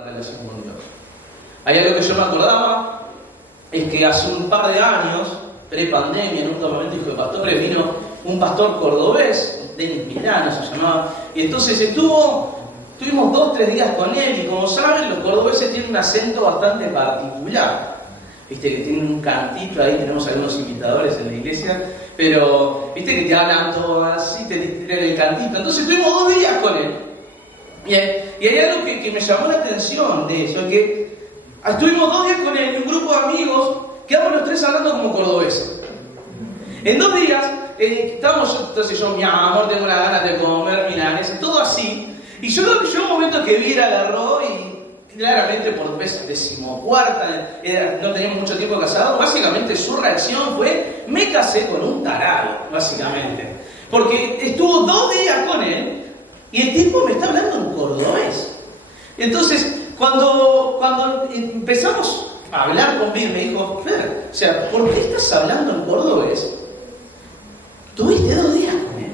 la relación con Dios. Hay algo que yo me acordaba, es que hace un par de años, pre-pandemia, en un campamento de pastores, vino un pastor cordobés, Denis Milano se llamaba, y entonces tuvimos 2-3 días con él, y como saben, los cordobeses tienen un acento bastante particular. Viste que tienen un cantito ahí, tenemos algunos imitadores en la iglesia, pero viste que te hablan todo así, te tiran el cantito. Entonces tuvimos 2 días con él. Y hay algo que me llamó la atención de eso, que estuvimos 2 días con él y un grupo de amigos, quedamos los 3 hablando como cordobeses. En 2 días estábamos, entonces yo, mi amor, tengo una ganas de comer milanesa, todo así. Y yo creo que llegó un momento que Viera agarró y claramente por vez 14ª, no teníamos mucho tiempo casado, básicamente su reacción fue: me casé con un tarado, básicamente. Porque estuvo 2 días con él y el tipo me está hablando en cordobés. Entonces, cuando empezamos a hablar con Vir, me dijo: Fer, o sea, ¿por qué estás hablando en cordobés? Tuviste 2 días con él.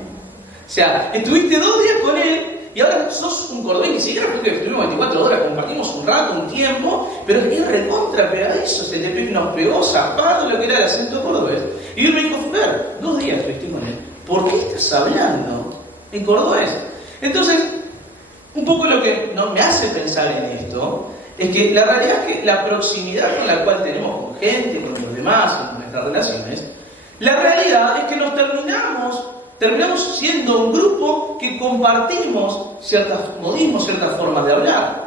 O sea, estuviste 2 días con él y ahora sos un cordobés. Ni siquiera fue que estuvimos 24 horas, compartimos un rato, un tiempo, pero es recontra pegadizo, nos pegó zapado lo que era el acento cordobés. Y él me dijo: Fer, 2 días estuviste con él, ¿por qué estás hablando en cordobés? Entonces, un poco lo que me hace pensar en esto es que la realidad es que la proximidad con la cual tenemos con gente, con los demás, en nuestras relaciones, la realidad es que nos terminamos siendo un grupo que compartimos ciertos modismos, ciertas formas de hablar.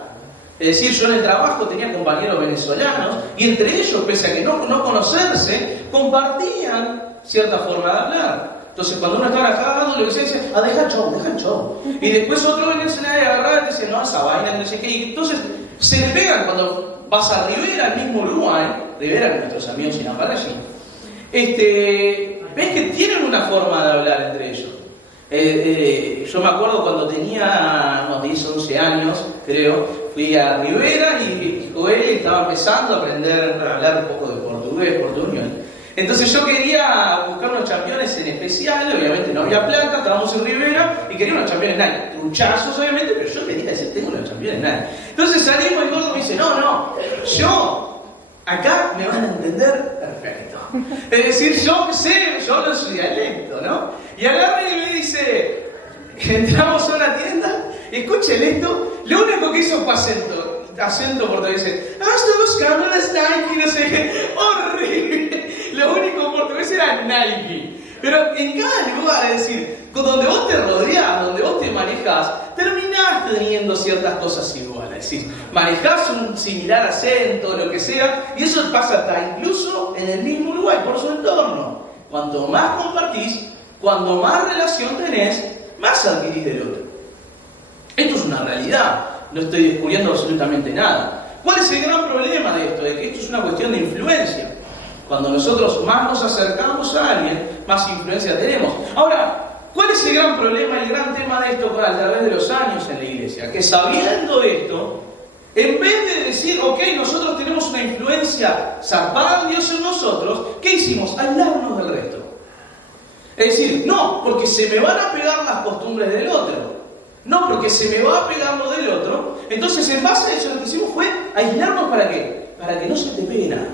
Es decir, yo en el trabajo tenía compañeros venezolanos y entre ellos, pese a que no conocerse, compartían cierta forma de hablar. Entonces, cuando uno estaba enojado, lo que se dice: deja el show. Y después otro venezolano agarraba y dice: no, esa vaina, no sé qué. Y entonces se le pegan cuando vas a Rivera, al mismo Uruguay, Rivera, que nuestros amigos sin para allí. Ves que tienen una forma de hablar entre ellos. Yo me acuerdo cuando tenía unos 10, 11 años, creo, fui a Rivera y Joel estaba empezando a aprender a hablar un poco de portugués, portuñol. Entonces yo quería buscar unos championes en especial, obviamente no había plata, estábamos en Rivera y quería unos championes Nike, truchazos obviamente, pero yo quería decir: tengo unos championes Nike. Entonces salimos y el gordo me dice: no, yo acá me van a entender perfecto. Es decir, yo hablo su dialecto, ¿no? Y agarra y me dice, entramos a una tienda, escuchen esto, lo único que hizo fue acento portugués, estoy buscando las Nike, no sé qué, horrible. Lo único portugués era Nike. Pero en cada lugar, es decir, donde vos te rodeás, donde vos te manejás, terminás teniendo ciertas cosas iguales. Es decir, manejás un similar acento, lo que sea, y eso pasa hasta incluso en el mismo lugar, por su entorno. Cuanto más compartís, cuanto más relación tenés, más adquirís del otro. Esto es una realidad, no estoy descubriendo absolutamente nada. ¿Cuál es el gran problema de esto? De que esto es una cuestión de influencia. Cuando nosotros más nos acercamos a alguien, más influencia tenemos. Ahora, ¿cuál es el gran problema, el gran tema de esto a través de los años en la iglesia? Que sabiendo esto, en vez de decir, ok, nosotros tenemos una influencia zarpada de Dios en nosotros, ¿qué hicimos? Aislarnos del resto. Es decir, no, porque se me van a pegar las costumbres del otro. No, porque se me va a pegar lo del otro. Entonces, en base a eso, lo que hicimos fue aislarnos. ¿Para qué? Para que no se te pegue nada.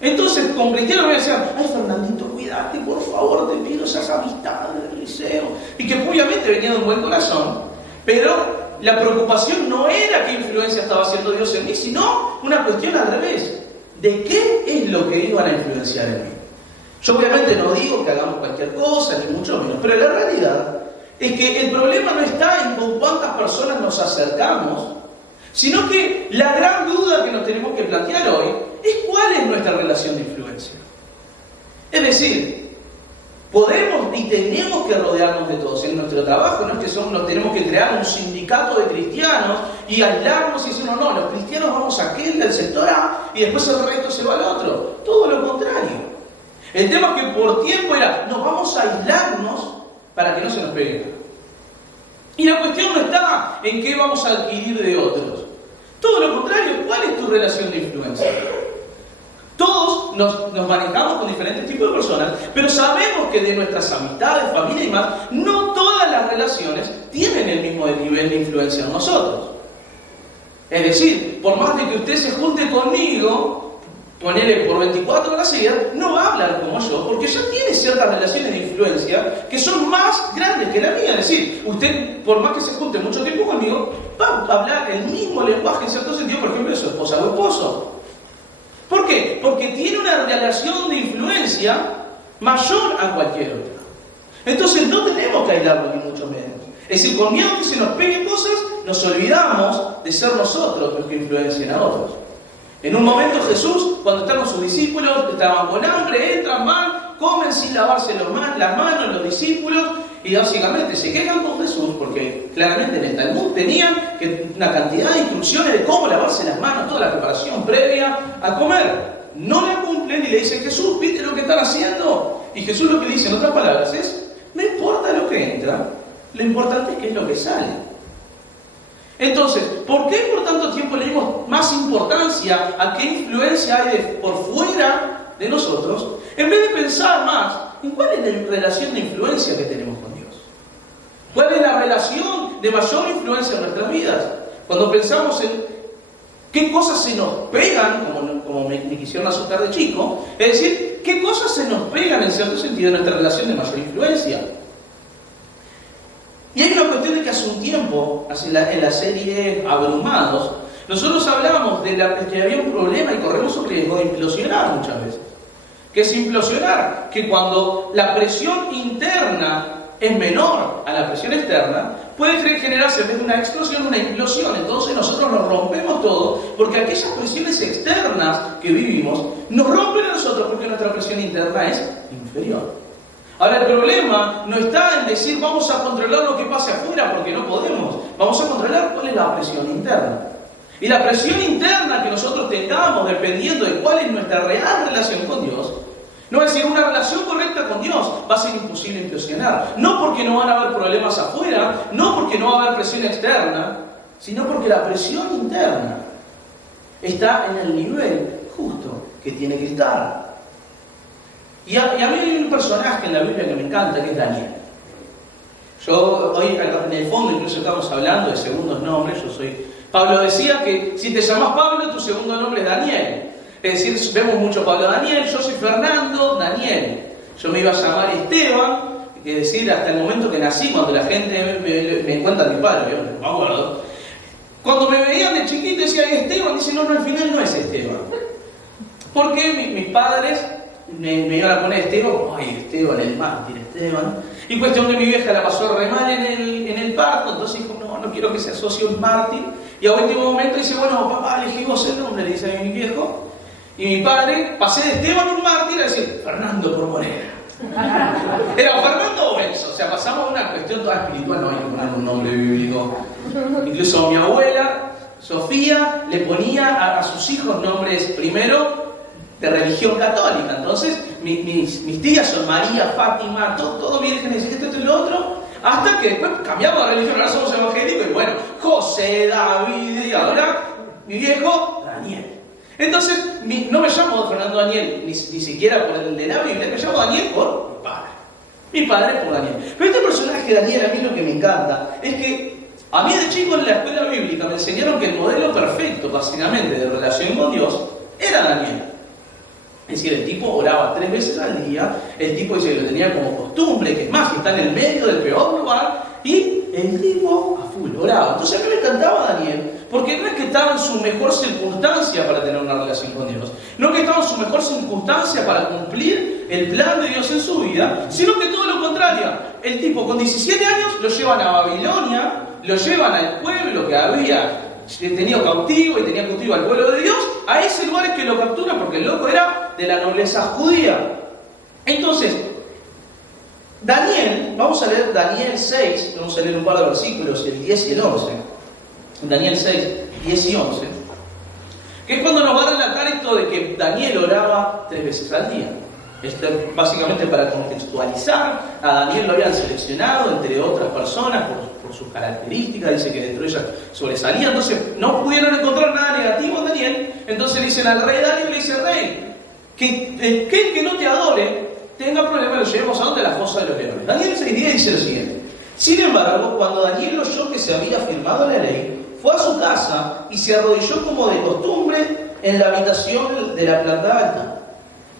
Entonces, con cristianos me decían: ay, Fernandito, cuídate, por favor, te pido esas amistades del liceo. Y que obviamente venía de un buen corazón, pero la preocupación no era qué influencia estaba haciendo Dios en mí, sino una cuestión al revés. ¿De qué es lo que iban a influenciar en mí? Yo obviamente no digo que hagamos cualquier cosa, ni mucho menos, pero la realidad es que el problema no está en con cuántas personas nos acercamos, sino que la gran duda que nos tenemos que plantear hoy es cuál es nuestra relación de influencia. Es decir, podemos y tenemos que rodearnos de todos. En nuestro trabajo no es que nos tenemos que crear un sindicato de cristianos y aislarnos y decir: no, los cristianos vamos a aquel del sector A y después el resto se va al otro. Todo lo contrario. El tema es que por tiempo era: nos vamos a aislarnos para que no se nos pegue. Y la cuestión no está en qué vamos a adquirir de otros. Todo lo contrario, ¿cuál es tu relación de influencia? Todos nos manejamos con diferentes tipos de personas, pero sabemos que de nuestras amistades, familia y más, no todas las relaciones tienen el mismo nivel de influencia en nosotros. Es decir, por más de que usted se junte conmigo, ponele por 24 horas seguidas, no va a hablar como yo, porque ya tiene ciertas relaciones de influencia que son más grandes que la mía. Es decir, usted, por más que se junte mucho tiempo conmigo, va a hablar el mismo lenguaje en cierto sentido, por ejemplo, de su esposa o esposo. ¿Por qué? Porque tiene una relación de influencia mayor a cualquier otra. Entonces no tenemos que aislarlo ni mucho menos. Es decir, con miedo que se nos peguen cosas, nos olvidamos de ser nosotros los que influencien a otros. En un momento Jesús, cuando están con sus discípulos, estaban con hambre, entran, van, comen sin lavarse las manos los discípulos, y básicamente se quejan con Jesús, porque claramente en el Talmud tenían una cantidad de instrucciones de cómo lavarse las manos, toda la preparación previa a comer. No la cumplen y le dicen, Jesús, ¿viste lo que están haciendo? Y Jesús lo que dice en otras palabras es, no importa lo que entra, lo importante es qué es lo que sale. Entonces, ¿por qué por tanto tiempo le dimos más importancia a qué influencia hay por fuera de nosotros, en vez de pensar más en cuál es la relación de influencia que tenemos con Dios? ¿Cuál es la relación de mayor influencia en nuestras vidas? Cuando pensamos en qué cosas se nos pegan, como me quisieron asustar de chico, es decir, qué cosas se nos pegan en cierto sentido en nuestra relación de mayor influencia. Y hay una cuestión de que hace un tiempo, en la serie Abrumados, nosotros hablamos de que había un problema y corremos un riesgo de implosionar muchas veces. ¿Qué es implosionar? Que cuando la presión interna es menor a la presión externa, puede generarse en vez de una explosión, una implosión. Entonces nosotros nos rompemos todo, porque aquellas presiones externas que vivimos nos rompen a nosotros porque nuestra presión interna es inferior. Ahora, el problema no está en decir vamos a controlar lo que pase afuera, porque no podemos. Vamos a controlar cuál es la presión interna. Y la presión interna que nosotros tengamos, dependiendo de cuál es nuestra real relación con Dios, no es decir, una relación correcta con Dios va a ser imposible implosionar. No porque no van a haber problemas afuera, no porque no va a haber presión externa, sino porque la presión interna está en el nivel justo que tiene que estar. Y a mí hay un personaje en la Biblia que me encanta, que es Daniel. Yo hoy en el fondo incluso estamos hablando de segundos nombres. Pablo decía que si te llamas Pablo, tu segundo nombre es Daniel. Es decir, vemos mucho Pablo Daniel, yo soy Fernando Daniel. Yo me iba a llamar Esteban, es decir, hasta el momento que nací, cuando la gente me cuenta mi padre, yo no me acuerdo. Cuando me veían de chiquito decía Esteban, dicen no, al final no es Esteban. Porque mis padres me iban a poner Esteban, ay, Esteban, el mártir, Esteban. Y cuestión que mi vieja la pasó re mal en el parto, entonces dijo, no quiero que se asocie un mártir. Y a último momento dice, bueno, papá, elegí vos el nombre, le dice a mi viejo. Y mi padre, pasé de Esteban un mártir a decir, Fernando por Morena. Era Fernando o Enzo, o sea, pasamos a una cuestión toda espiritual, no hay que poner un nombre bíblico. Incluso mi abuela, Sofía, le ponía a sus hijos nombres primero de religión católica. Entonces, mis tías son María, Fátima, todo vírgenes, esto y lo otro, hasta que después cambiamos de religión, ahora somos evangélicos, y bueno, José, David, y ahora mi viejo, Daniel. Entonces, no me llamo Fernando Daniel, ni siquiera por el de la Biblia, me llamo Daniel por mi padre. Mi padre por Daniel. Pero este personaje Daniel, a mí lo que me encanta es que a mí de chico en la escuela bíblica me enseñaron que el modelo perfecto, básicamente, de relación con Dios, era Daniel. Es decir, el tipo oraba 3 veces al día, el tipo dice que lo tenía como costumbre, que es más, que está en el medio del peor lugar, y el tipo a full oraba. Entonces a mí me encantaba Daniel, porque no es que estaba en su mejor circunstancia para tener una relación con Dios, no que estaba en su mejor circunstancia para cumplir el plan de Dios en su vida, sino que todo lo contrario. El tipo con 17 años lo llevan a Babilonia, lo llevan al pueblo que había tenido cautivo y tenía cautivo al pueblo de Dios, a ese lugar es que lo captura porque el loco era de la nobleza judía. Entonces, Daniel, vamos a leer Daniel 6, vamos a leer un par de versículos, el 10 y el 11. Daniel 6, 10 y 11. Que es cuando nos va a relatar esto de que Daniel oraba 3 veces al día. Esto es básicamente para contextualizar. A Daniel lo habían seleccionado entre otras personas por sus características, dice que dentro de ellas sobresalía, entonces no pudieron encontrar nada negativo en Daniel, entonces le dicen al rey Daniel, le dice rey, que el que no te adore tenga problemas, lo llevemos a donde la fosa de los leones. Daniel 6:10 dice lo siguiente: sin embargo, cuando Daniel oyó que se había firmado la ley, fue a su casa y se arrodilló como de costumbre en la habitación de la planta alta,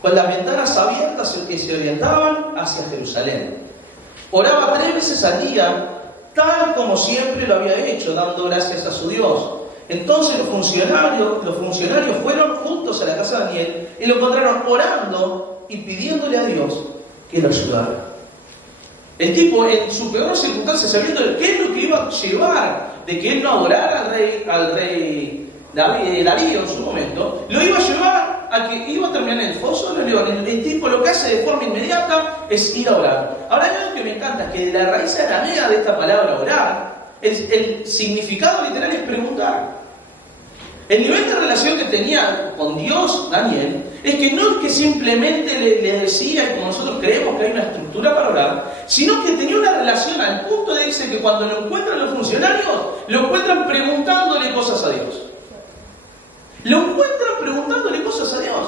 con las ventanas abiertas que se orientaban hacia Jerusalén. Oraba 3 veces al día, tal como siempre lo había hecho, dando gracias a su Dios. Entonces los funcionarios fueron juntos a la casa de Daniel y lo encontraron orando y pidiéndole a Dios que lo ayudara. El tipo, en su peor circunstancia, sabiendo qué es lo que iba a llevar de que él no adorara al rey Darío en su momento, lo iba a llevar a que iba a terminar en el foso de los leones. El tipo lo que hace de forma inmediata es ir a orar. Ahora, hay algo que me encanta, que la raíz aramea de esta palabra orar, el significado literal es preguntar. El nivel de relación que tenía con Dios, Daniel, es que no es que simplemente le decía, y como nosotros creemos que hay una estructura para orar, sino que tenía una relación al punto de que cuando lo encuentran los funcionarios, lo encuentran preguntándole cosas a Dios. Lo encuentran preguntándole cosas a Dios.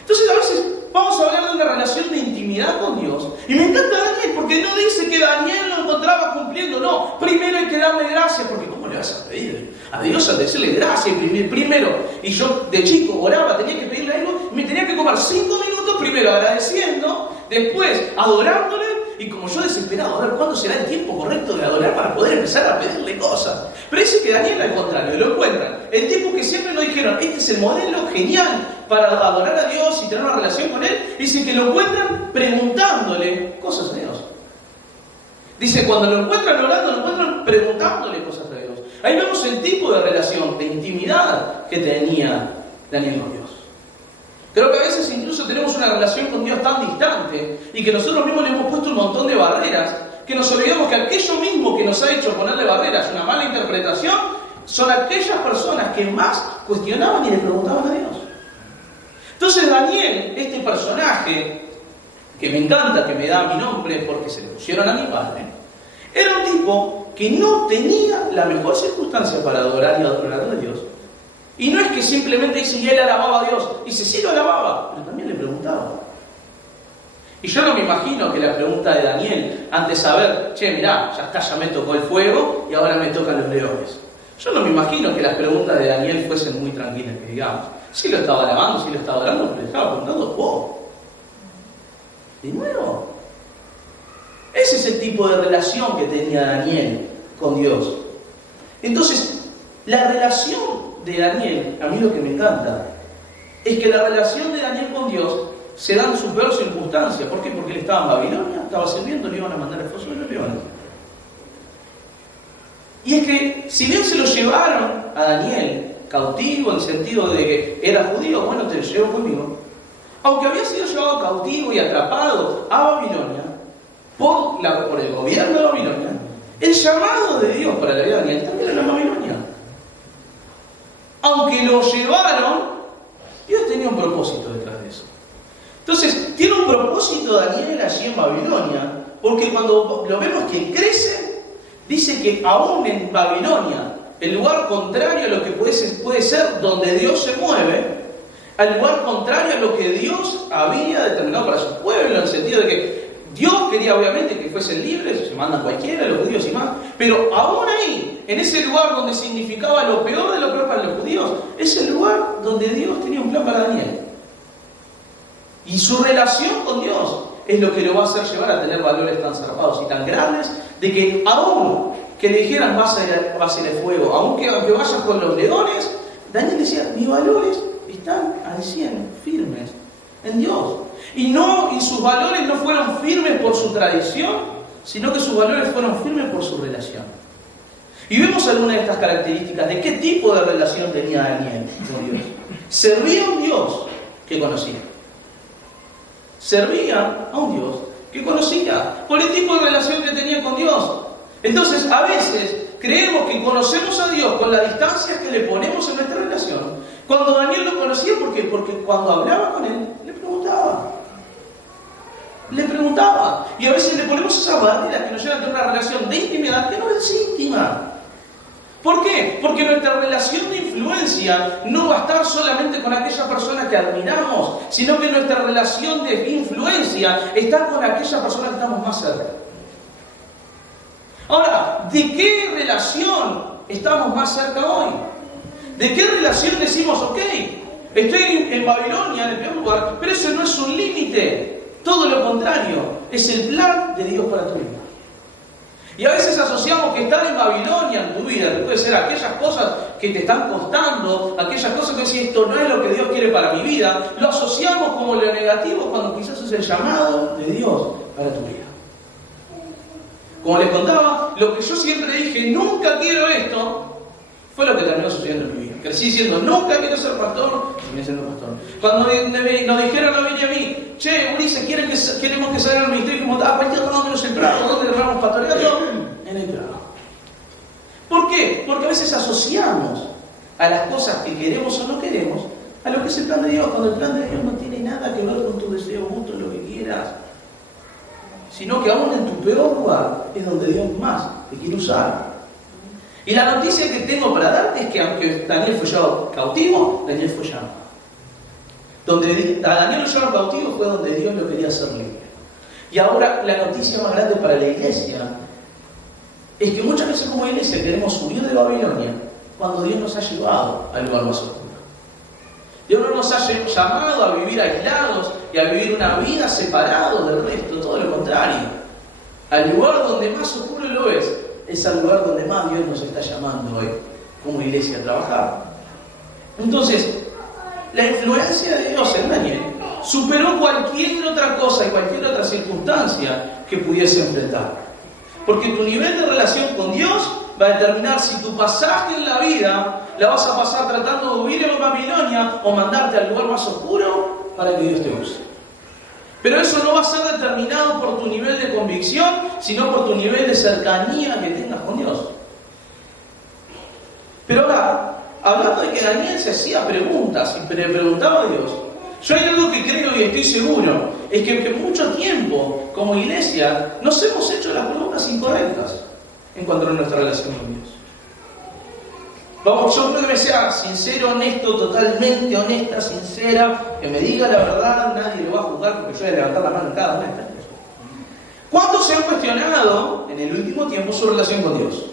Entonces a veces vamos a hablar de una relación de intimidad con Dios. Y me encanta Daniel, porque no dice que Daniel lo encontraba cumpliendo, no. Primero hay que darle gracias, porque ¿cómo le vas a pedir a Dios a decirle gracias primero? Y yo de chico oraba, tenía que pedirle algo, me tenía que comer 5 minutos primero agradeciendo, después adorándole, y como yo desesperado, a ver cuándo será el tiempo correcto de adorar para poder empezar a pedirle cosas. Pero dice que Daniel al contrario, lo encuentran. El tiempo que siempre nos dijeron, este es el modelo genial para adorar a Dios y tener una relación con Él, dice que lo encuentran preguntándole cosas a Dios. Dice, cuando lo encuentran orando, lo encuentran preguntándole cosas a Dios. Ahí vemos el tipo de relación, de intimidad que tenía Daniel con Dios. Creo que a veces incluso tenemos una relación con Dios tan distante y que nosotros mismos le hemos puesto un montón de barreras, que nos olvidamos que aquello mismo que nos ha hecho ponerle barreras, una mala interpretación, son aquellas personas que más cuestionaban y le preguntaban a Dios. Entonces Daniel, este personaje, que me encanta, que me da mi nombre porque se le pusieron a mi padre, era un tipo que no tenía la mejor circunstancia para adorar y adorar a Dios. Y no es que simplemente dice, y él alababa a Dios. Dice, sí lo alababa, pero también le preguntaba. Y yo no me imagino que la pregunta de Daniel, antes de saber, che, mirá, ya está, ya me tocó el fuego y ahora me tocan los leones. Yo no me imagino que las preguntas de Daniel fuesen muy tranquilas, que digamos. Sí lo estaba alabando, sí lo estaba adorando, pero le estaba preguntando, vos. De nuevo. Ese es el tipo de relación que tenía Daniel con Dios. Entonces, la relación de Daniel, a mí lo que me encanta, es que la relación de Daniel con Dios se da en su peor circunstancia. ¿Por qué? Porque él estaba en Babilonia, estaba sirviendo, le iban a mandar al foso de los leones. Y es que, si bien se lo llevaron a Daniel cautivo, en el sentido de que era judío, bueno, te lo llevo conmigo, aunque había sido llevado cautivo y atrapado a Babilonia, por el gobierno de Babilonia, el llamado de Dios para la vida de Daniel también era en Babilonia. Aunque lo llevaron, Dios tenía un propósito detrás de eso. Entonces, tiene un propósito Daniel allí en Babilonia, porque cuando lo vemos que crece, dice que aún en Babilonia, el lugar contrario a lo que puede ser donde Dios se mueve, al lugar contrario a lo que Dios había determinado para su pueblo, en el sentido de que Dios quería obviamente que fuesen libres, se manda cualquiera, los judíos y más, pero aún ahí, en ese lugar donde significaba lo peor de lo peor para los judíos, es el lugar donde Dios tenía un plan para Daniel. Y su relación con Dios es lo que lo va a hacer llevar a tener valores tan zarpados y tan grandes, de que aún que le dijeran vas a ir al fuego, aunque vayas con los leones, Daniel decía, mis valores están al 100 firmes en Dios. Y sus valores no fueron firmes por su tradición, sino que sus valores fueron firmes por su relación. Y vemos algunas de estas características de qué tipo de relación tenía Daniel con Dios. Servía a un Dios que conocía. Servía a un Dios que conocía por el tipo de relación que tenía con Dios. Entonces, a veces creemos que conocemos a Dios con la distancia que le ponemos en nuestra relación. Cuando Daniel lo conocía, ¿por qué? Porque cuando hablaba con él, le preguntaba. Y a veces le ponemos esas barreras que nos llevan a tener una relación de intimidad que no es íntima. ¿Por qué? Porque nuestra relación de influencia no va a estar solamente con aquella persona que admiramos, sino que nuestra relación de influencia está con aquella persona que estamos más cerca. Ahora, ¿de qué relación estamos más cerca hoy? ¿De qué relación decimos, ok, estoy en Babilonia, en el peor lugar, pero eso no es un límite? Todo lo contrario, es el plan de Dios para tu vida. Y a veces asociamos que estar en Babilonia en tu vida, que puede ser aquellas cosas que te están costando, aquellas cosas que decís, esto no es lo que Dios quiere para mi vida, lo asociamos como lo negativo cuando quizás es el llamado de Dios para tu vida. Como les contaba, lo que yo siempre dije, nunca quiero esto, fue lo que terminó sucediendo en mi vida. Crecí diciendo, nunca quiero ser pastor, terminé siendo pastor. Cuando nos dijeron a mí y a mí, che, Ulises, queremos que salga al ministerio, como cualquier lado menos el Prado, ¿dónde le vamos pastoreando? En el Prado. ¿Por qué? Porque a veces asociamos a las cosas que queremos o no queremos a lo que es el plan de Dios, cuando el plan de Dios no tiene nada que ver con tu deseo, gusto, lo que quieras, sino que aún en tu peor lugar es donde Dios más te quiere usar. Y la noticia que tengo para darte es que aunque Daniel fue llevado cautivo, Daniel fue llamado. Donde a Daniel lo llevaron cautivo fue donde Dios lo quería hacer libre. Y ahora la noticia más grande para la iglesia es que muchas veces como iglesia queremos huir de Babilonia cuando Dios nos ha llevado al lugar más oscuro. Dios no nos ha llamado a vivir aislados y a vivir una vida separados del resto, todo lo contrario. Al lugar donde más oscuro lo es al lugar donde más Dios nos está llamando hoy como iglesia a trabajar. Entonces, la influencia de Dios en Daniel superó cualquier otra cosa y cualquier otra circunstancia que pudiese enfrentar. Porque tu nivel de relación con Dios va a determinar si tu pasaje en la vida la vas a pasar tratando de huir en Babilonia o mandarte al lugar más oscuro para que Dios te use. Pero eso no va a ser determinado por tu nivel de convicción, sino por tu nivel de cercanía que tengas con Dios. Pero ahora, hablando de que Daniel se hacía preguntas y le preguntaba a Dios, yo hay algo que creo y estoy seguro, es que mucho tiempo, como iglesia, nos hemos hecho las preguntas incorrectas en cuanto a nuestra relación con Dios. Vamos, yo creo que me sea sincero, honesto, totalmente honesta, sincera, que me diga la verdad, nadie lo va a juzgar porque yo voy a levantar la mano en cada una de estas cosas. ¿Cuántos se han cuestionado en el último tiempo su relación con Dios?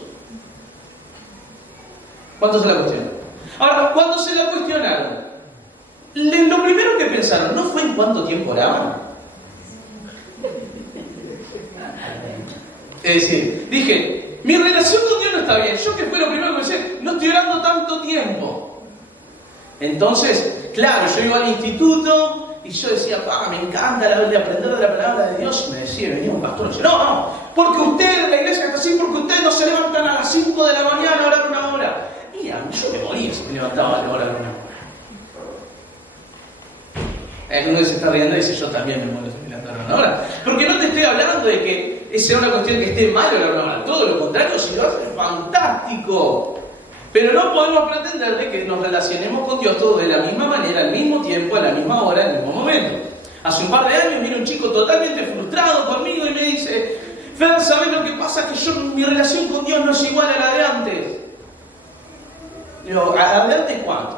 ¿Cuántos se la cuestionaron? Ahora, ¿cuántos se la cuestionaron? Lo primero que pensaron no fue en cuánto tiempo oraban. Es decir, dije, mi relación con Dios no está bien. Yo que fue lo primero que pensé, no estoy orando tanto tiempo. Entonces, claro, yo iba al instituto y yo decía, me encanta la de aprender de la palabra de Dios. Y me decía, venía un pastor y decía, no, porque ustedes, la iglesia está así, porque ustedes no se levantan a las 5 de la mañana a orar una hora. Y a mí yo me moría si me levantaba a orar una hora. Uno se está riendo y dice, yo también me muero si me levanto a una hora. Porque no te estoy hablando de que sea una cuestión que esté mal orar una hora. Todo lo contrario, si lo haces, fantástico. Pero no podemos pretender de que nos relacionemos con Dios todos de la misma manera, al mismo tiempo, a la misma hora, al mismo momento. Hace un par de años vino un chico totalmente frustrado conmigo y me dice, Fer, ¿sabes lo que pasa? Que mi relación con Dios no es igual a la de antes. Digo, ¿a la de antes cuánto?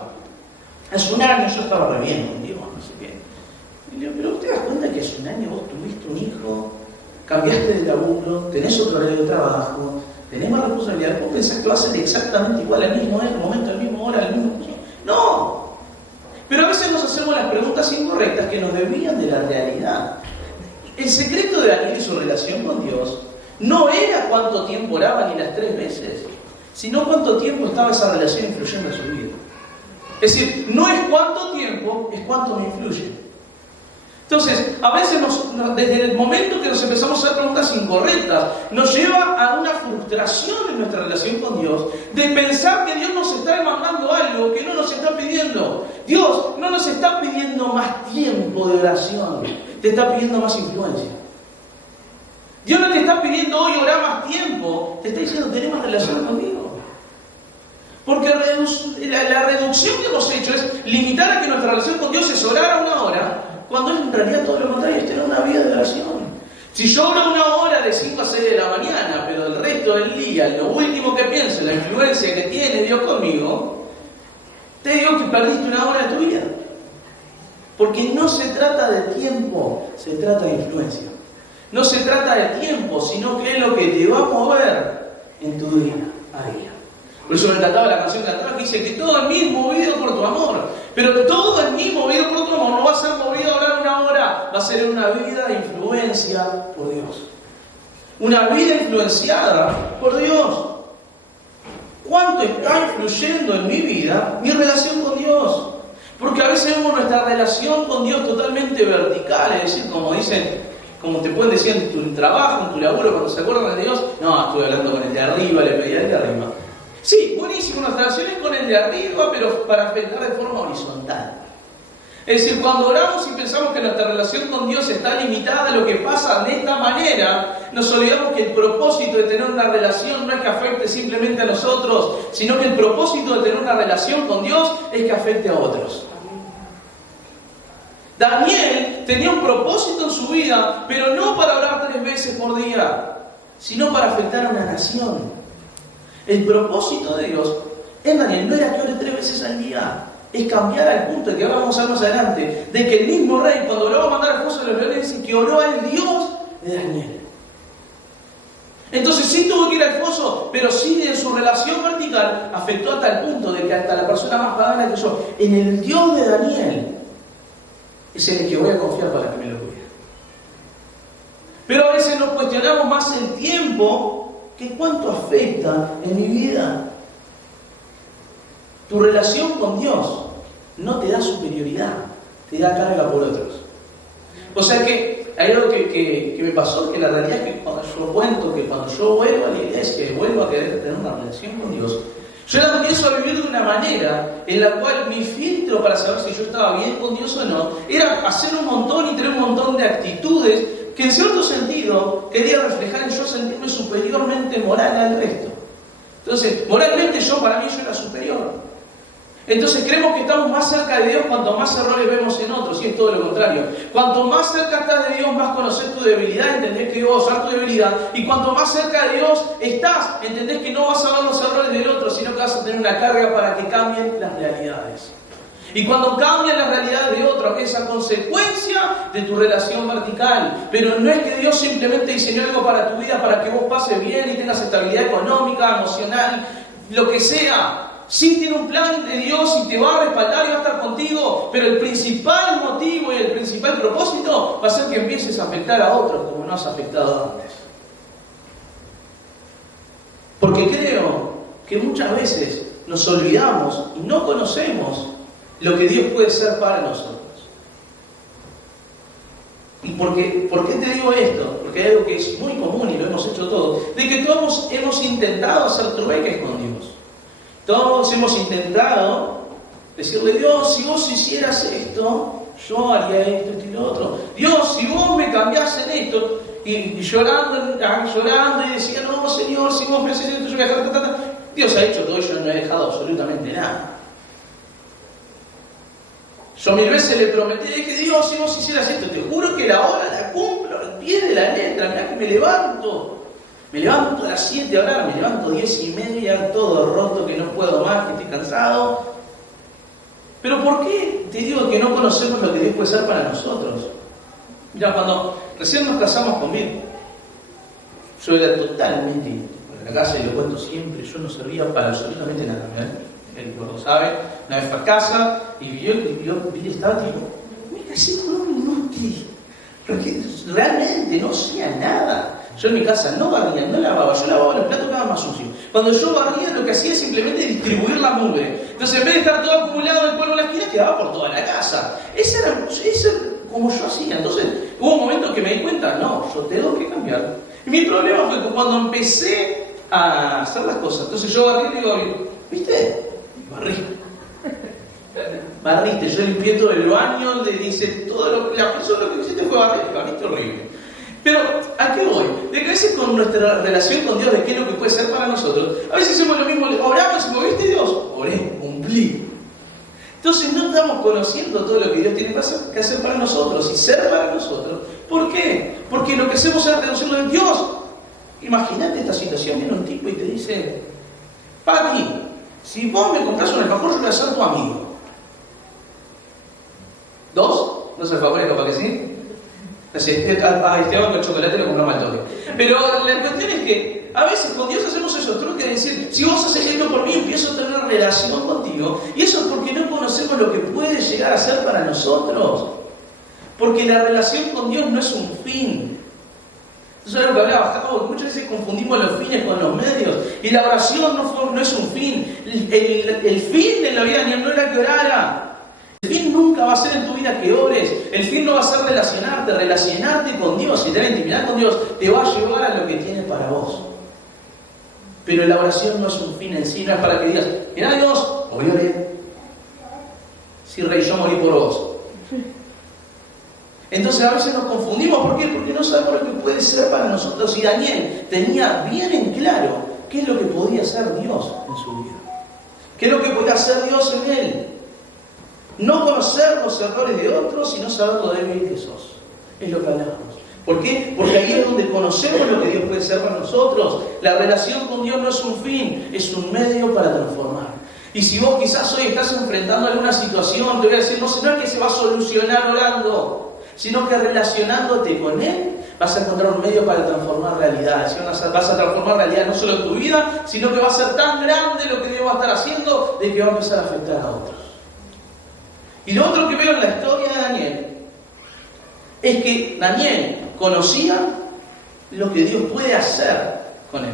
Hace un año yo estaba re bien con Dios, no sé qué. Y le digo, pero ¿te das cuenta que hace un año vos tuviste un hijo, cambiaste de laburo, tenés otro horario de trabajo, tenés más responsabilidad? ¿Vos pensás que va a ser exactamente igual al mismo momento, al mismo hora, al mismo tiempo? No. Pero a veces nos hacemos las preguntas incorrectas que nos desvían de la realidad. El secreto de Daniel y su relación con Dios no era cuánto tiempo oraba ni las 3 veces, sino cuánto tiempo estaba esa relación influyendo en su vida. Es decir, no es cuánto tiempo, es cuánto me influye. Entonces, a veces desde el momento que nos empezamos a hacer preguntas incorrectas, nos lleva a una frustración en nuestra relación con Dios, de pensar que Dios nos está demandando algo que no nos está pidiendo. Dios no nos está pidiendo más tiempo de oración, te está pidiendo más influencia. Dios no te está pidiendo hoy orar más tiempo, te está diciendo tener más relación conmigo. Porque la reducción que hemos hecho es limitar a que nuestra relación con Dios es orar a una hora, cuando es en realidad todo lo contrario, es tener una vida de oración. Si yo oro una hora de 5 a 6 de la mañana, pero el resto del día, lo último que pienso es la influencia que tiene Dios conmigo, te digo que perdiste una hora de tu vida. Porque no se trata de tiempo, se trata de influencia. No se trata de tiempo, sino que es lo que te va a mover en tu día a día. Por eso me encantaba la canción que cantaba que dice que todo en mí es movido por tu amor. Pero todo en mí movido por tu amor no va a ser movido ahora en una hora, va a ser una vida de influencia por Dios. Una vida influenciada por Dios. ¿Cuánto está influyendo en mi vida mi relación con Dios? Porque a veces vemos nuestra relación con Dios totalmente vertical, es decir, como dicen, como te pueden decir en tu trabajo, en tu laburo, cuando se acuerdan de Dios, no, estuve hablando con el de arriba, le pedí al de arriba. Sí, buenísimo, nuestra relación es con el de arriba, pero para afectar de forma horizontal. Es decir, cuando oramos y pensamos que nuestra relación con Dios está limitada a lo que pasa de esta manera, nos olvidamos que el propósito de tener una relación no es que afecte simplemente a nosotros, sino que el propósito de tener una relación con Dios es que afecte a otros. Daniel tenía un propósito en su vida, pero no para orar 3 veces por día, sino para afectar a una nación. El propósito de Dios en Daniel no era que ore 3 veces al día, es cambiar al punto de que ahora vamos a ver más adelante, de que el mismo rey, cuando lo va a mandar al foso de los leones, dice que oró al Dios de Daniel. Entonces sí tuvo que ir al foso, pero sí en su relación vertical afectó hasta el punto de que hasta la persona más pagana que yo, en el Dios de Daniel, es en el que voy a confiar para que me lo cuide. Pero a veces nos cuestionamos más el tiempo que cuánto afecta en mi vida. Tu relación con Dios no te da superioridad, te da carga por otros. O sea que hay algo que me pasó, que la realidad es que cuando yo cuento que cuando yo vuelvo a la iglesia y vuelvo a querer tener una relación con Dios, yo la empiezo a vivir de una manera en la cual mi filtro para saber si yo estaba bien con Dios o no era hacer un montón y tener un montón de actitudes que en cierto sentido quería reflejar en yo sentirme superiormente moral al resto. Entonces, moralmente para mí yo era superior. Entonces creemos que estamos más cerca de Dios cuanto más errores vemos en otros, y es todo lo contrario. Cuanto más cerca estás de Dios, más conoces tu debilidad, entendés que Dios va a usar tu debilidad, y cuanto más cerca de Dios estás, entendés que no vas a ver los errores del otro, sino que vas a tener una carga para que cambien las realidades. Y cuando cambian las realidades de otros, es a consecuencia de tu relación vertical. Pero no es que Dios simplemente diseñó algo para tu vida para que vos pases bien y tengas estabilidad económica, emocional, lo que sea. Sí tiene un plan de Dios y te va a respaldar y va a estar contigo, pero el principal motivo y el principal propósito va a ser que empieces a afectar a otros como no has afectado antes. Porque creo que muchas veces nos olvidamos y no conocemos lo que Dios puede ser para nosotros. ¿Y por qué te digo esto? Porque hay algo que es muy común y lo hemos hecho todos, de que todos hemos intentado hacer trueques con Dios. Todos hemos intentado decirle, Dios, si vos hicieras esto, yo haría esto y lo otro. Dios, si vos me cambiás en esto, y llorando y decía, no, Señor, si vos me haces esto, yo voy a dejar. Dios ha hecho todo y yo no he dejado absolutamente nada. Yo 1000 veces le prometí, le dije, Dios, si vos hicieras esto, te juro que la hora la cumplo al pie de la letra. Mirá que me levanto a las 7 a orar, me levanto 10:30, todo roto, que no puedo más, que estoy cansado. Pero ¿por qué te digo que no conocemos lo que Dios puede ser para nosotros? Mira, cuando recién nos casamos con Vir, yo era totalmente, para la casa y lo cuento siempre, yo no servía para absolutamente nada, ¿verdad? El gordo sabe, una vez fue a casa y vio estaba tipo, me casé con un inútil, porque realmente no hacía nada. Yo en mi casa no barría, no lavaba, yo lavaba los platos, quedaba más sucio. Cuando yo barría, lo que hacía es simplemente distribuir la mugre. Entonces, en vez de estar todo acumulado el polvo en la esquina, quedaba por toda la casa. Ese era como yo hacía. Entonces, hubo un momento que me di cuenta, no, yo tengo que cambiar. Y mi problema fue que cuando empecé a hacer las cosas, entonces yo barrí y digo, ¿viste? Barriste, yo limpié todo el baño, le dice todo la persona lo que hiciste fue barriste horrible. Pero, ¿a qué voy? De que a veces con nuestra relación con Dios, de qué es lo que puede ser para nosotros, a veces hacemos lo mismo, oramos y decimos, ¿viste Dios? Oré, cumplí. Entonces no estamos conociendo todo lo que Dios tiene que hacer para nosotros y ser para nosotros. ¿Por qué? Porque lo que hacemos es reducirlo en Dios. Imagínate esta situación, viene un tipo y te dice, Pati, si vos me compras un alfajor, yo voy a ser tu amigo. ¿2? ¿2 alfajores capaz que sí? Esteban con chocolate lo compramos al toque. Pero la cuestión es que a veces con Dios hacemos eso. Tengo que decir, si vos haces esto por mí, empiezo a tener una relación contigo. Y eso es porque no conocemos lo que puede llegar a ser para nosotros. Porque la relación con Dios no es un fin. Eso es lo que hablaba. Muchas veces confundimos los fines con los medios. Y la oración no es un fin. El fin de la vida no era que orara. El fin nunca va a ser en tu vida que ores. El fin no va a ser relacionarte con Dios y tener intimidad con Dios te va a llevar a lo que tiene para vos. Pero la oración no es un fin en sí, no es para que digas, mirá Dios, oré. Si Rey, yo morí por vos. Entonces a veces nos confundimos. ¿Por qué? Porque no sabemos lo que puede ser para nosotros. Y Daniel tenía bien en claro qué es lo que podía hacer Dios en su vida. ¿Qué es lo que podía hacer Dios en él? No conocer los errores de otros, sino saber lo débil que sos. Es lo que hablamos. ¿Por qué? Porque ahí es donde conocemos lo que Dios puede ser para nosotros. La relación con Dios no es un fin, es un medio para transformar. Y si vos quizás hoy estás enfrentando alguna situación, te voy a decir, no es que se va a solucionar orando, sino que relacionándote con Él, vas a encontrar un medio para transformar realidades. Vas a transformar realidades no solo en tu vida, sino que va a ser tan grande lo que Dios va a estar haciendo, de que va a empezar a afectar a otros. Y lo otro que veo en la historia de Daniel es que Daniel conocía lo que Dios puede hacer con él.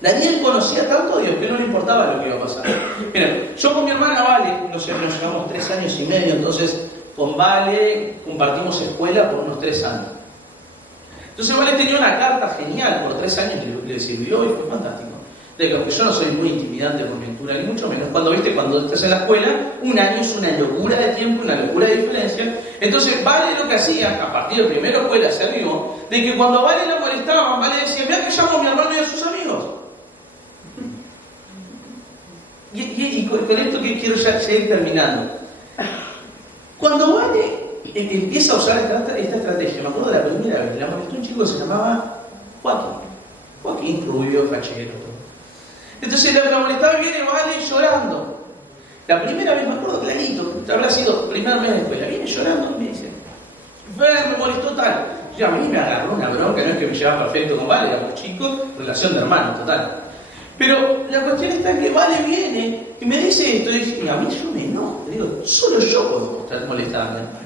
Daniel conocía tanto a Dios que no le importaba lo que iba a pasar. Miren, yo con mi hermana Vale, nos llevamos 3 años y medio, entonces con Vale compartimos escuela por unos 3 años. Entonces Vale tenía una carta genial, por 3 años le sirvió y fue fantástico. De que yo no soy muy intimidante por mi altura, ni mucho menos. Cuando estás en la escuela, 1 año es una locura de tiempo, una locura de diferencia. Entonces, Vale lo que hacía, a partir del primero escuela se avivó, de que cuando Vale lo molestaban, Vale decía, mira que llamo a mi hermano y a sus amigos. Y con esto que quiero ya seguir terminando. Cuando Vale empieza a usar esta estrategia, me acuerdo de la primera vez, la molestó un chico que se llamaba Joaquín, rubio, fachero, todo. Entonces la molestaba y viene Vale llorando. La primera vez, me acuerdo clarito, habrá sido primer mes de escuela, viene llorando y me dice, me molestó tal. Ya a mí me agarró una bronca, no es que me llevaba perfecto con Vale, éramos chicos, relación de hermano, total. Pero la cuestión está que Vale viene y me dice esto, y dice, a mí yo me enojo, le digo, solo yo puedo estar molestada a mi hermana.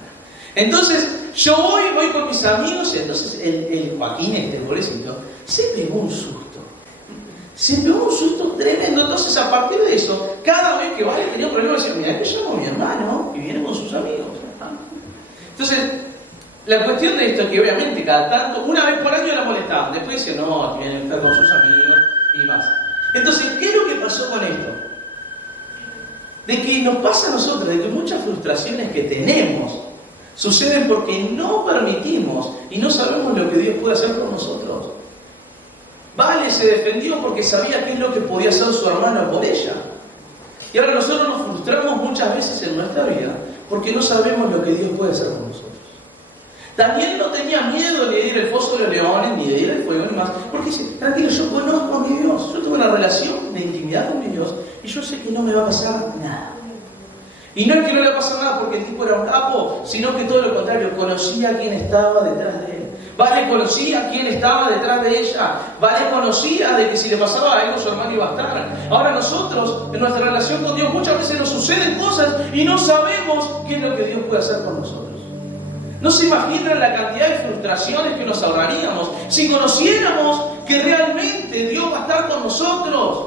Entonces, yo voy con mis amigos, entonces el Joaquín, este pobrecito, se pegó un susto. Se pegó un susto tremendo. Entonces, a partir de eso, cada vez que Vale tenía un problema, decía, mira, que llamo a mi hermano y viene con sus amigos. Entonces, la cuestión de esto es que obviamente cada tanto, una vez por año la molestaban. Después decía, no, viene a estar con sus amigos y más. Entonces, ¿qué es lo que pasó con esto? De que nos pasa a nosotros, de que muchas frustraciones que tenemos suceden porque no permitimos y no sabemos lo que Dios puede hacer por nosotros. Vale se defendió porque sabía qué es lo que podía hacer su hermano por ella. Y ahora nosotros nos frustramos muchas veces en nuestra vida porque no sabemos lo que Dios puede hacer por nosotros. Daniel no tenía miedo de ir al foso de los leones, ni de ir al fuego, ni más. Porque dice, tranquilo, yo conozco a mi Dios. Yo tengo una relación de intimidad con mi Dios y yo sé que no me va a pasar nada. Y no es que no le pasara nada porque el tipo era un capo, sino que todo lo contrario, conocía a quién estaba detrás de él. Vale conocía a quién estaba detrás de ella. Vale conocía de que si le pasaba algo su hermano iba a estar. Ahora nosotros, en nuestra relación con Dios, muchas veces nos suceden cosas y no sabemos qué es lo que Dios puede hacer con nosotros. No se imaginan la cantidad de frustraciones que nos ahorraríamos si conociéramos que realmente Dios va a estar con nosotros.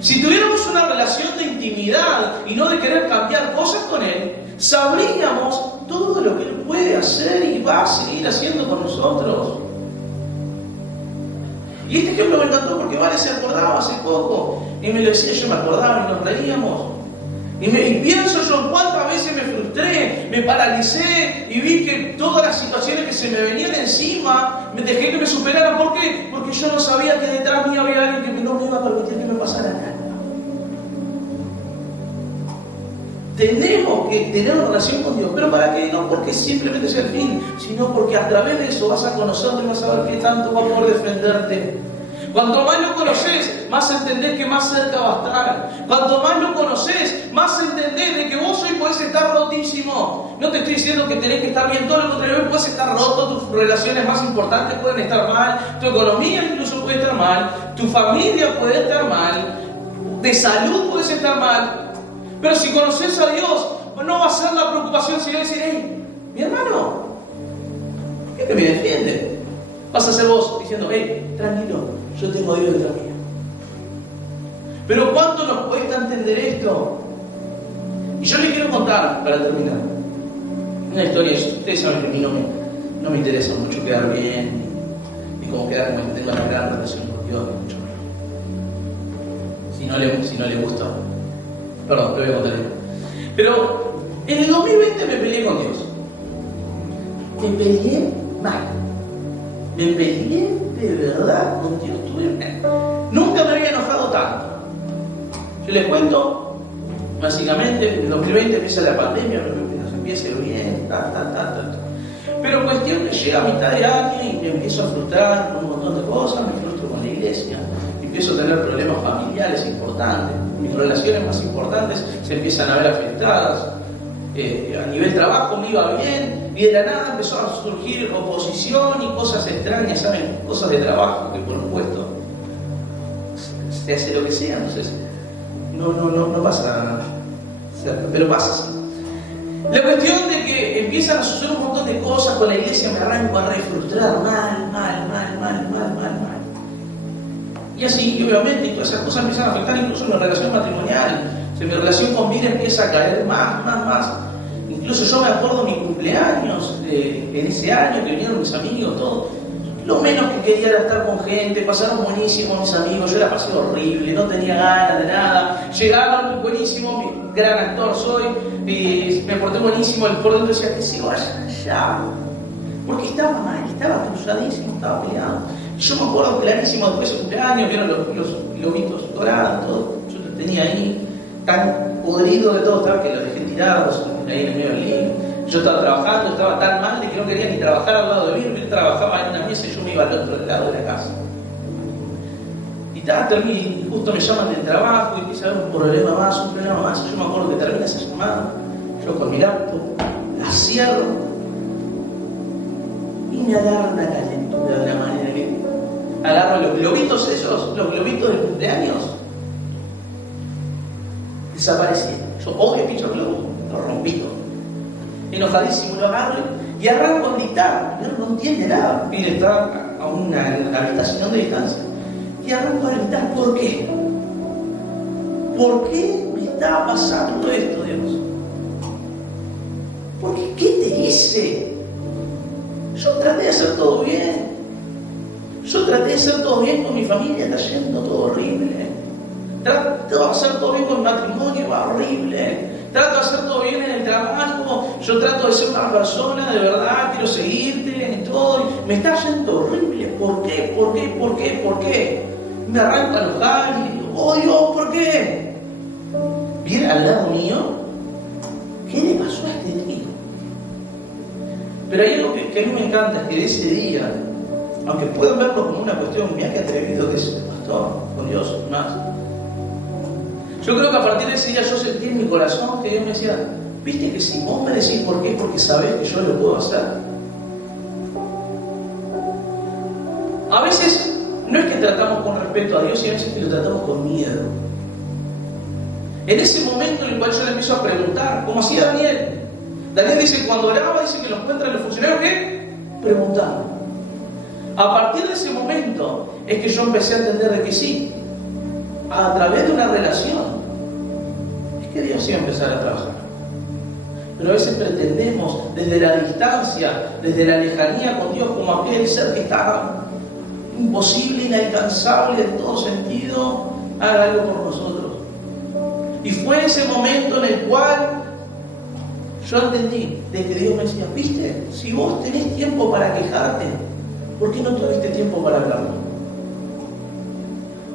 Si tuviéramos una relación de intimidad y no de querer cambiar cosas con Él, sabríamos todo lo que Él puede hacer y va a seguir haciendo con nosotros. Y este ejemplo me encantó porque Vale se acordaba hace poco y me lo decía, yo me acordaba y nos reíamos. Y pienso yo en cuántas veces me frustré, me paralicé y vi que todas las situaciones que se me venían encima, me dejé que me superaran. ¿Por qué? Porque yo no sabía que detrás mío había alguien que no me iba a permitir que me pasara nada. Tenemos que tener una relación con Dios, pero ¿para qué? No porque simplemente sea el fin, sino porque a través de eso vas a conocerlo y vas a ver qué tanto va a poder defenderte. Cuanto más lo conoces, más entendés que más cerca va a estar. Cuanto más lo conoces, más entendés de que vos hoy podés estar rotísimo. No te estoy diciendo que tenés que estar bien, todo lo contrario, hoy podés estar roto, tus relaciones más importantes pueden estar mal, tu economía incluso puede estar mal, tu familia puede estar mal, de salud puedes estar mal. Pero si conoces a Dios, no va a ser la preocupación, sino decir, hey, mi hermano, ¿qué que me defiende? Vas a ser vos diciendo, hey, tranquilo, yo tengo a Dios detrás mío. Pero ¿cuánto nos cuesta entender esto? Y yo les quiero contar, para terminar, una historia. Ustedes saben que a mí no me interesa mucho quedar bien, ni cómo quedar como que tengo una gran relación con Dios, ni mucho menos. Si no le gusta, perdón, te voy a contar esto. Pero en el 2020 me peleé con Dios. Me peleé mal. Me peleé de verdad con Dios. Nunca me había enojado tanto. Yo les cuento, básicamente, en el 2020 empieza la pandemia, empieza bien, Pero cuestión que llega a mitad de año y me empiezo a frustrar con un montón de cosas, me frustro con la iglesia, empiezo a tener problemas familiares importantes, mis relaciones más importantes se empiezan a ver afectadas. A nivel trabajo me iba bien y de la nada empezó a surgir oposición y cosas extrañas, ¿saben? Cosas de trabajo que por supuesto se hace lo que sea, entonces no pasa nada, pero pasa así. La cuestión de que empiezan a suceder un montón de cosas con la iglesia, me arranco a refrustrar mal. Y así, y obviamente, todas esas cosas empiezan a afectar incluso mi relación matrimonial. O sea, mi relación con vida empieza a caer más. Incluso yo me acuerdo de mi cumpleaños, en ese año que vinieron mis amigos, todo. Lo menos que quería era estar con gente, pasaron buenísimo mis amigos, yo la pasé horrible, no tenía ganas de nada. Llegaron, buenísimo, gran actor soy, me porté buenísimo, el por dentro decía que se vayan allá. Porque estaba mal, estaba cruzadísimo, estaba peleado. Yo me acuerdo clarísimo después del cumpleaños, vieron los globitos dorados, todo. Yo los tenía ahí, tan podrido de todo, estaba que los dejé tirados ahí en el medio del living. Yo estaba trabajando, estaba tan mal de que no quería ni trabajar al lado de mí, él trabajaba en una mesa y yo me iba al otro lado de la casa. Y justo me llaman del trabajo y empieza a haber un problema más. Yo me acuerdo que termina esa llamada, yo con mi laptop, la cierro y me agarra una calentura de la manera que agarro los globitos esos, los globitos del cumpleaños, desaparecieron. Yo odio pinchar globos, los rompí todo. Enojadísimo lo agarro y arranco a gritar. Pero no entiende nada. Mire, está a una habitación de distancia. Y arranco a gritar, ¿por qué? ¿Por qué me está pasando esto, Dios? ¿Por qué? ¿Qué te hice? Yo traté de hacer todo bien. Con mi familia, está yendo todo horrible. Trato de hacer todo bien con mi matrimonio, va horrible. Trato de hacer todo bien en el trabajo. Yo trato de ser una persona de verdad, quiero seguirte en todo. Me está yendo horrible. ¿Por qué? Me arranco a enojar y digo, oh Dios, ¿por qué? Viene al lado mío, ¿qué le pasó a este tío? Pero hay algo que a mí me encanta, es que de ese día, aunque puedan verlo como una cuestión, mira qué atrevido que es el pastor, con Dios, más. Yo creo que a partir de ese día yo sentí en mi corazón que Dios me decía, viste que si vos me decís por qué, porque sabés que yo lo puedo hacer. A veces no es que tratamos con respeto a Dios, sino a veces que lo tratamos con miedo. En ese momento en el cual yo le empiezo a preguntar, como hacía Daniel. Daniel dice, cuando oraba, dice que lo encuentran los funcionarios, ¿qué? Preguntando. A partir de ese momento es que yo empecé a entender de que sí, a través de una relación, es que Dios iba a empezar a trabajar. Pero a veces pretendemos desde la distancia, desde la lejanía con Dios, como aquel ser que está imposible, inalcanzable en todo sentido, haga algo por nosotros. Y fue ese momento en el cual yo entendí de que Dios me decía, viste, si vos tenés tiempo para quejarte, ¿por qué no tuviste tiempo para hablarlo?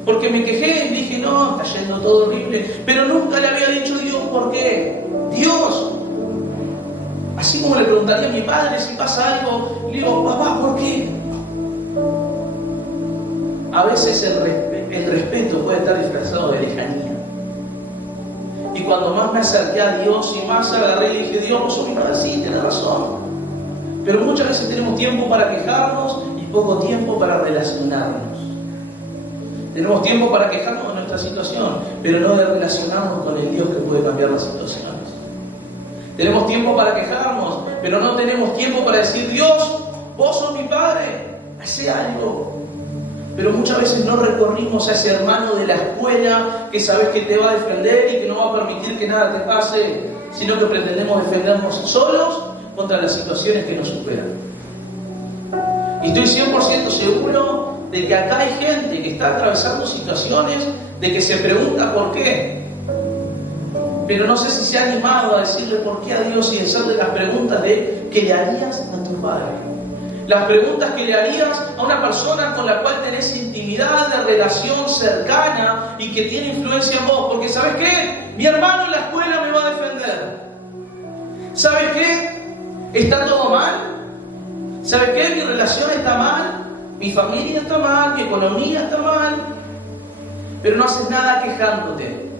Porque me quejé y dije, no, está yendo todo horrible, pero nunca le había dicho a Dios por qué. Dios, así como le preguntaría a mi padre si pasa algo, le digo, papá, ¿por qué? a veces el respeto puede estar disfrazado de lejanía. Y cuando más me acerqué a Dios y más agarré y dije, Dios, vos sos mi padre, sí, tenés razón. Pero muchas veces tenemos tiempo para quejarnos y poco tiempo para relacionarnos. Tenemos tiempo para quejarnos de nuestra situación, pero no de relacionarnos con el Dios que puede cambiar las situaciones. Tenemos tiempo para quejarnos, pero no tenemos tiempo para decir, Dios, vos sos mi Padre, hacé algo. Pero muchas veces no recorrimos a ese hermano de la escuela que sabes que te va a defender y que no va a permitir que nada te pase, sino que pretendemos defendernos solos contra las situaciones que nos superan. Y estoy 100% seguro de que acá hay gente que está atravesando situaciones de que se pregunta por qué. Pero no sé si se ha animado a decirle por qué a Dios y hacerle las preguntas de ¿qué le harías a tu Padre? Las preguntas que le harías a una persona con la cual tenés intimidad, de relación cercana y que tiene influencia en vos. Porque ¿sabes qué? Mi hermano en la escuela me va a defender. ¿Sabes qué? ¿Está todo mal? ¿Sabes qué? Mi relación está mal, mi familia está mal, mi economía está mal. Pero no haces nada quejándote.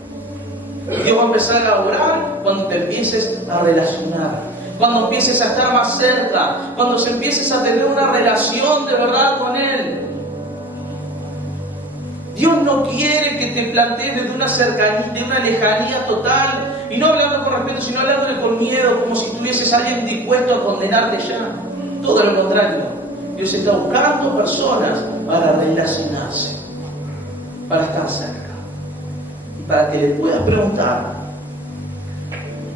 Dios va a empezar a obrar cuando te empieces a relacionar. Cuando empieces a estar más cerca, cuando empieces a tener una relación de verdad con Él. Dios no quiere que te plantees desde una cercanía, de una lejanía total, y no hablando con respeto, sino hablándole con miedo, como si tuvieses a alguien dispuesto a condenarte ya. Todo lo contrario. Dios está buscando personas para relacionarse, para estar cerca, y para que le puedas preguntar.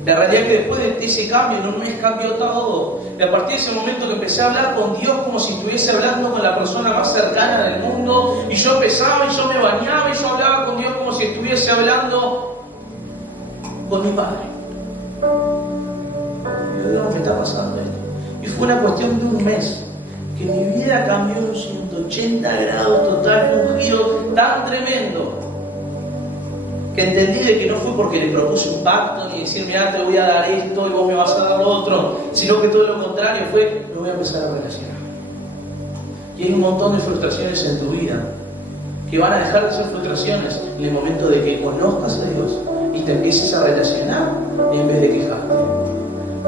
La realidad es que después de ese cambio, en un mes cambió todo. Y a partir de ese momento que empecé a hablar con Dios como si estuviese hablando con la persona más cercana del mundo, y yo empezaba y yo me bañaba y yo hablaba con Dios como si estuviese hablando con mi Padre. Y yo digo, ¿qué está pasando esto? Y fue una cuestión de un mes que mi vida cambió en un 180 grados total, fue un giro tan tremendo, que entendí de que no fue porque le propuse un pacto, ni decirme, te voy a dar esto y vos me vas a dar lo otro, sino que todo lo contrario fue, me voy a empezar a relacionar. Y hay un montón de frustraciones en tu vida, que van a dejar de ser frustraciones en el momento de que conozcas a Dios y te empieces a relacionar en vez de quejarte.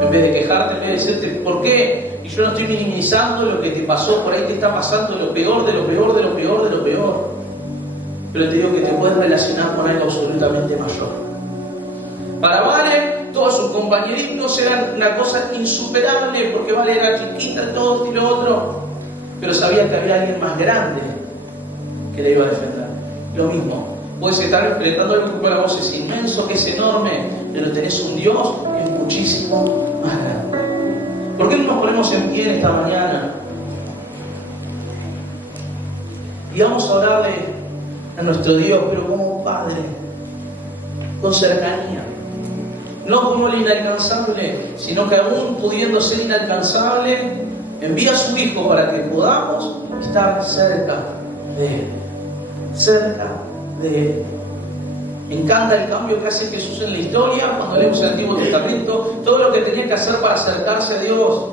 En vez de quejarte, en vez de decirte, ¿por qué? Y yo no estoy minimizando lo que te pasó, por ahí te está pasando lo peor de lo peor de lo peor de lo peor. Pero te digo que te puedes relacionar con algo absolutamente mayor. Para Vale, todos sus compañeritos eran una cosa insuperable, porque Vale era chiquita, todo y lo otro, pero sabía que había alguien más grande que le iba a defender. Lo mismo, puedes estar enfrentando algo que para vos es inmenso, que es enorme, pero tenés un Dios que es muchísimo más grande. ¿Por qué no nos ponemos en pie en esta mañana? Y vamos a hablarle a nuestro Dios, pero como Padre, con cercanía. No como el inalcanzable, sino que aún pudiendo ser inalcanzable, envía a su Hijo para que podamos estar cerca de Él. Cerca de Él. Me encanta el cambio que hace Jesús en la historia, cuando leemos el Antiguo Testamento, todo lo que tenía que hacer para acercarse a Dios.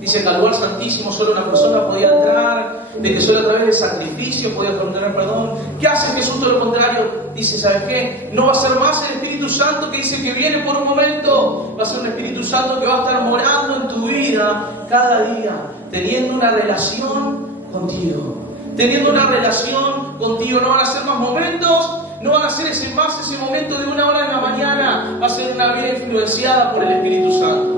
Dice que al lugar santísimo solo una persona podía entrar, de que solo a través del sacrificio podía obtener perdón. ¿Qué hace Jesús? Todo lo contrario. Dice, ¿sabes qué? No va a ser más el Espíritu Santo que dice que viene por un momento. Va a ser un Espíritu Santo que va a estar morando en tu vida cada día, teniendo una relación contigo. Teniendo una relación contigo. No van a ser más momentos, no van a ser ese momento de 1 hora en la mañana. Va a ser una vida influenciada por el Espíritu Santo.